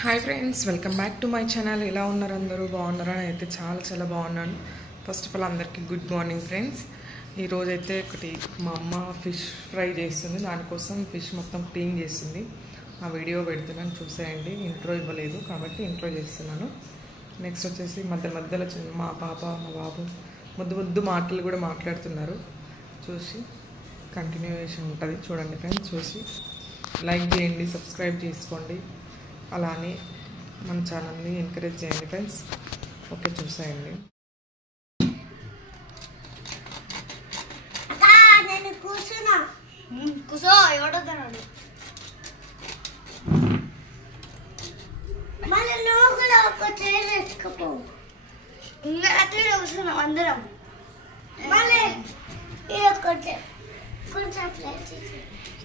Hi friends, welcome back to my channel. ఎలా ఉన్నారు అందరూ? బాగున్నారా? అయితే చాలా బాగున్నాను. ఫస్ట్ ఆఫ్ ఆల్ అందరికీ గుడ్ మార్నింగ్ ఫ్రెండ్స్. ఈరోజు అయితే ఒకటి మా అమ్మ ఫిష్ ఫ్రై చేస్తుంది. దానికోసం ఫిష్ మొత్తం క్లీన్ చేస్తుంది. ఆ వీడియో పెడుతున్నాను, చూసేయండి. ఇంట్రో ఇవ్వలేదు కాబట్టి ఇంట్రో చేస్తున్నాను. నెక్స్ట్ వచ్చేసి మధ్యలో మా పాప మా బాబు ముద్దు మాటలు కూడా మాట్లాడుతున్నారు. చూసి కంటిన్యూయేషన్ ఉంటుంది, చూడండి ఫ్రెండ్స్. చూసి లైక్ చేయండి, సబ్స్క్రైబ్ చేసుకోండి, అలానే మన ఛానల్ని ఎంకరేజ్ చేయండి ఫ్రెండ్స్. ఓకే, చూసేయండి.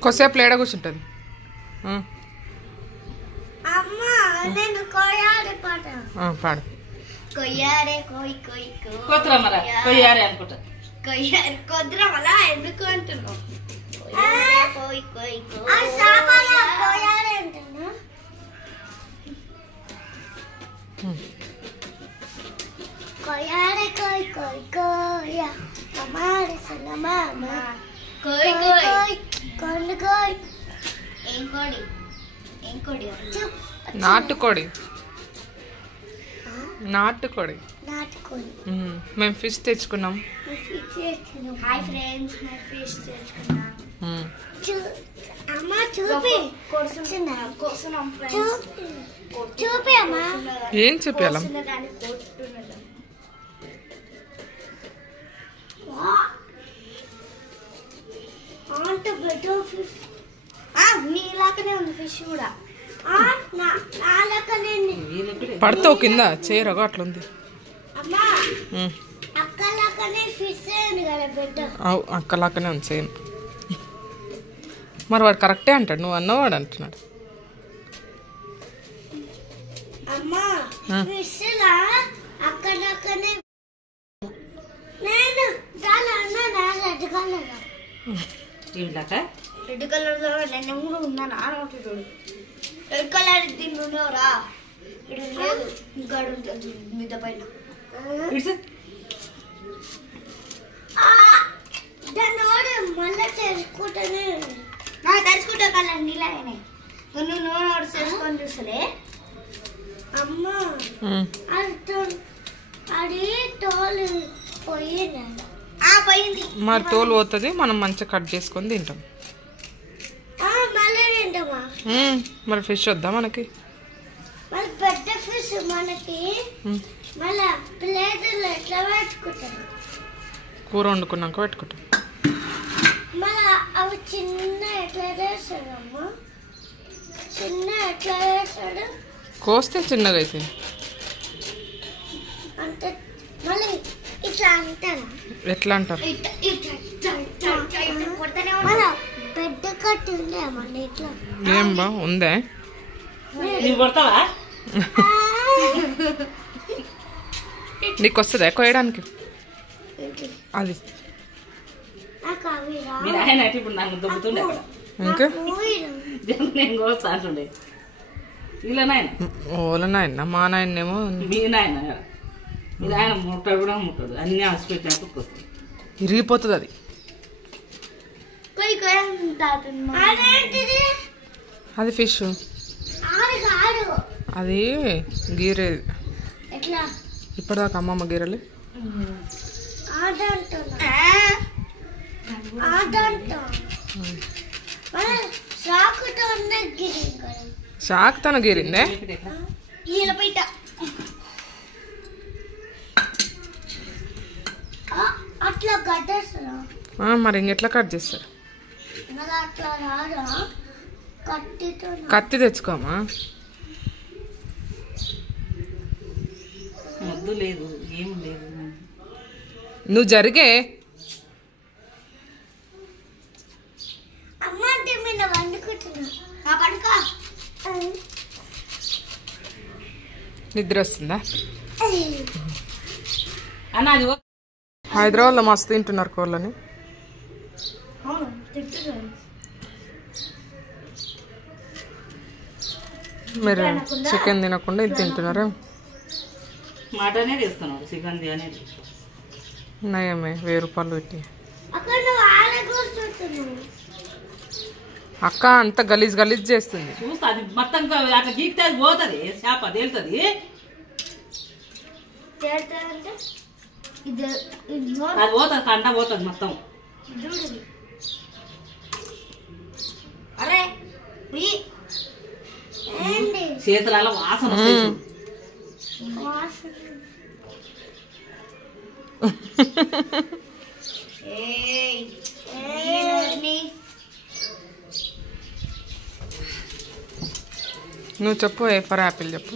కొద్దిసేపు లేడ కూర్చుంటుంది. పాడు. కొయ్యారే కోయి కోయి కొయ్యారే అనుకుంటా. కొయ్యారే కొద్రమలా ఎందుకు అంటున్నావు? కోయి కోయి కొయ్యారే అంటున్నా. కొయ్యారే కోయి కోయి కోయ మామారే సనమామ కోయి కోయి కొండు కోయి. ఏం కోడి? ఏం కోడి? నాటుకోడి. మేము ఫిష్ తెచ్చుకున్నాం. హాయ్ ఫ్రెండ్స్, మేము ఫిష్ తెచ్చుకున్నాం. ఏం చెప్పాలి? మీలాగానే ఉంది ఫిష్ కూడా. పడతావు కింద, చేయరగా అట్లుంది. అక్కలాకనే ఉంది సేమ్. మరి వాడు కరెక్టే అంటాడు, నువ్వు అన్నవాడు అంటున్నాడు. రెడ్ కలర్ లో నేను కూడా ఉన్నాను. రెడ్ కలర్ తింటున్నావురా? ఇది లేదు, ఇంకా ఉంటుంది మీద పైన. మళ్ళీ తెలుసుకుంటానే తెలుసుకుంటా కలర్ నీలాగనే. నువ్వు నూనె చేసుకొని చూసలే అమ్మ. అది తోలు పోయింది. మరి తోలు పోతుంది, మనం మంచిగా కట్ చేసుకొని తింటాం. మరి ఫిష్ వద్దా మనకి? పెద్ద ఫిష్ మనకి మళ్ళీ ప్లేట్లో ఎట్లా పెట్టుకుంటాం? కూర వండుకున్నాక పెట్టుకుంటాం. మళ్ళీ అవి చిన్న ఎట్లా చేస్తాడమ్మా? చిన్న ఎట్లా చేస్తాడు? కోస్తే చిన్నగా అయితే అంటే మళ్ళీ ఇట్లా అంటారా? ఎట్లా అంటారు? పెద్ద కట్టి ఉందే మళ్ళీ ఇట్లా. ఏం బా ఉందే? నీకు వస్తుందా కోయడానికి? అది ఇంకా ఓల నాయన, మా నాయనేమో ఇరిగిపోతుంది. అది అది ఫిష్, అది గీరేది. ఇప్పటిదాకా అమ్మమ్మ గీరలే. షాక్ తన గీరిందే. మరి ఇంకెట్లా కట్ చేస్తారు? కత్తి తెచ్చుకోమా. లేదు, ఏం లేదు. నువ్వు జరిగే నిద్ర వస్తుందా? హైదరాబాద్లో మస్తు తింటున్నారు కోళ్ళని. మీరు చికెన్ తినకుండా ఇది తింటున్నారా? మటనే తీస్తున్నాడు, చికెన్ అనేది నయమే 1000 రూపాయలు పెట్టి. అక్క అంత గలీజ్ గలీజ్ చేస్తుంది. చూస్తా అది మొత్తం అట్లా గీకితే అది పోతుంది, చేప తేలుతుంది. అది పోతుంది, కంట పోతుంది మొత్తం. అరే చేతులలో వాసన వస్తుంది. నువ్వు చెప్పు. ఏ ఫర్ యాపిల్ చెప్పు.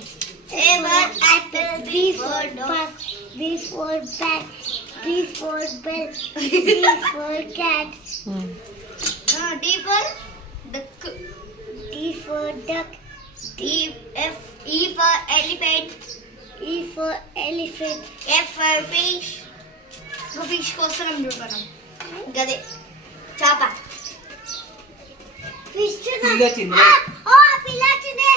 A for apple, B for dog, B for bat, C for bell, D for cat, D for duck, D for duck, E for elephant, E for elephant, F for fish. So fish కోసం మనం గదే చాప fish వచ్చింది. ఓ పిల్ల వచ్చింది.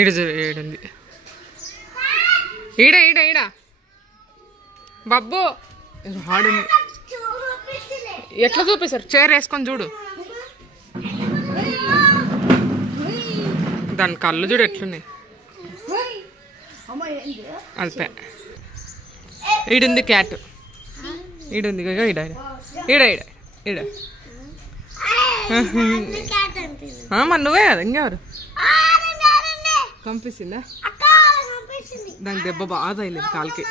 ఈడుంది. ఈడ ఈడ ఈడ బబ్బు ఆడుంది. ఎట్లా చూపిస్తారు? చైర్ వేసుకొని చూడు. దాని కళ్ళు చూడు ఎట్లున్నాయి. అదే ఈడుంది క్యాట్. ఈడుంది ఈడ ఈడ ఈడ ఈడ ఈడ. మరి నువ్వే కదా, ఇంకెవరు? కంపిస్తుందా? దానికి దెబ్బ బాగా తగిలేదు కాలికి.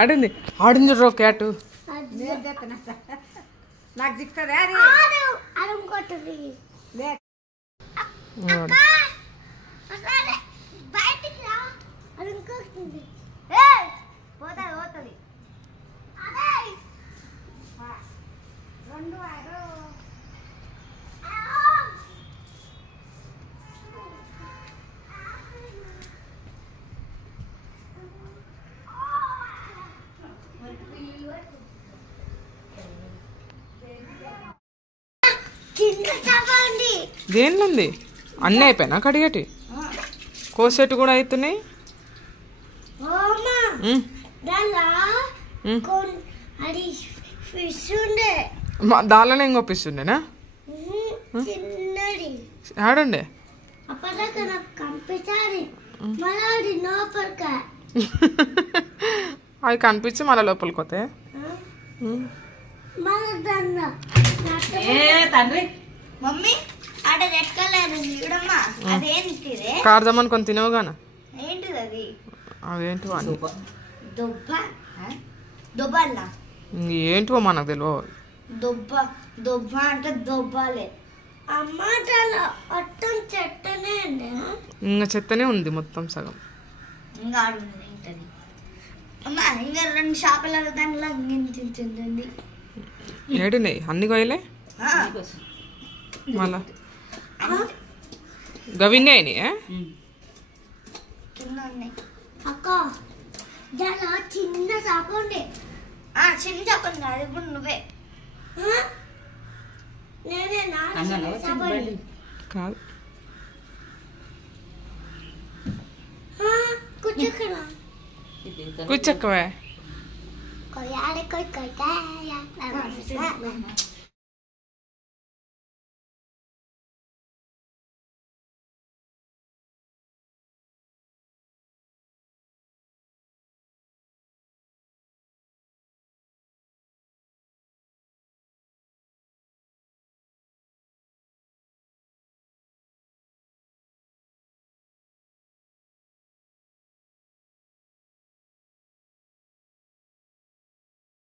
ఆడింది ఆడింది రో క్యాట్. దేనిలో ఉంది? అన్నీ అయిపోయినా కడిగటి కోసేటు కూడా అవుతున్నాయి. దానిలోనే ఇంకొప్పిస్తుండేనా? ఆడండి అవి కనిపించి మళ్ళీ లోపలికి పోతాయి. మమ్మీ ఆడ రెడ్ కలర్ చూడమ్మా, అదేంటిదే? కారదమ్మని కొని తినవుగానా? ఏంటిది అది? అవేంటివో దొబ్బ దొబ్బల్ల ఏంటివో మనకు తెలియదు. దొబ్బ అంటే దొబ్బాలే అమ్మ. మొత్తం చెత్తనే అండి. ఇంకా చెత్తనే ఉంది మొత్తం సగం. ఇంకా ఆడుంది ఏంటది అమ్మ. ఇంకా 2 చేపల దానిలో ఇంగించింది. ఏడినాయి అన్ని కొయ్యలే మళ్ళా గవిన్నే అయినాయి. అక్క చిన్న చేప ఉండే. చిన్న చేప కాదు, ఇప్పుడు నువ్వే కాదు. కూర్చోక్కవే.